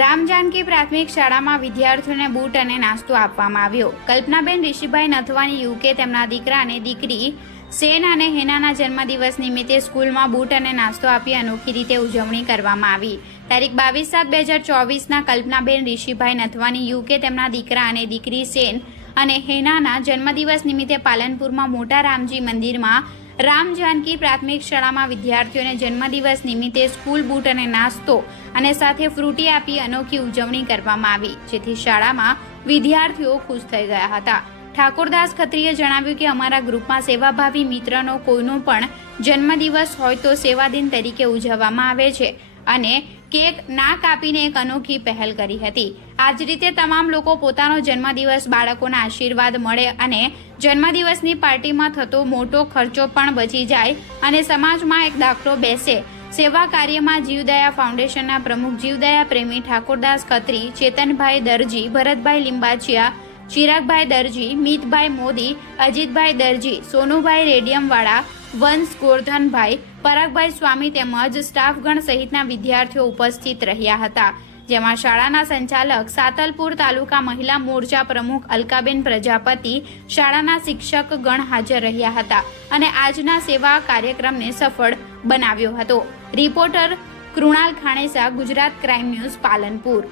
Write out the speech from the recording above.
રામ જાનકી પ્રાથમિક શાળામાં વિદ્યાર્થીઓને બૂટ અને નાસ્તો આપવામાં આવ્યો। કલ્પનાબેન ઋષિભાઈ નથવાની યુકે તેમના દીકરા અને દીકરી સેન અને હેનાના જન્મદિવસ નિમિત્તે સ્કૂલમાં બૂટ અને નાસ્તો આપી અનોખી રીતે ઉજવણી કરવામાં આવી। તારીખ 22/7/2024ના કલ્પનાબેન ઋષિભાઈ નથવાની યુકે તેમના દીકરા અને દીકરી સેન અને હેનાના જન્મદિવસ નિમિત્તે પાલનપુરમાં મોટા રામજી મંદિરમાં રામ જાનકી પ્રાથમિક શાળામાં વિદ્યાર્થીઓને જન્મદિવસ નિમિત્તે સ્કૂલ બૂટ અને નાસ્તો અને સાથે ફ્રૂટી આપી અનોખી ઉજવણી કરવામાં આવી, જેથી શાળામાં વિદ્યાર્થીઓ ખુશ થઈ ગયા હતા। ઠાકોરદાસ ખત્રીએ જણાવ્યું કે અમારા ગ્રુપમાં સેવાભાવી મિત્રનો કોઈનો પણ જન્મદિવસ હોય તો સેવા દિન તરીકે ઉજવવામાં આવે છે અને કેક ના કાપીને એક અનોખી પહેલ કરી હતી। આ જ રીતે તમામ લોકો પોતાનો જન્મદિવસ બાળકોના આશીર્વાદ મળે અને જન્મદિવસની પાર્ટીમાં થતો મોટો ખર્ચો પણ બચી જાય અને સમાજમાં એક દાખલો બેસે। સેવા કાર્યમાં જીવદયા ફાઉન્ડેશનના પ્રમુખ જીવદયા પ્રેમી ઠાકોરદાસ ખત્રી, ચેતનભાઈ દરજી, ભરતભાઈ લીંબાચિયા, ચિરાગભાઈ દરજી, મીતભાઈ મોદી, અજીતભાઈ દરજી, સોનુભાઈ રેડિયમવાળા, વંશ ગોરધનભાઈ, પરાગભાઈ સ્વામી તેમજ સ્ટાફગણ સહિતના વિદ્યાર્થીઓ ઉપસ્થિત રહ્યા હતા, જેમાં શાળાના સંચાલક, સાતલપુર તાલુકા મહિલા મોરચા પ્રમુખ અલકાબેન પ્રજાપતિ, શાળાના શિક્ષક ગણ હાજર રહ્યા હતા અને આજના સેવા કાર્યક્રમને સફળ બનાવ્યો હતો। Reporter Krunal Khanesa, Gujarat crime news, Palanpur.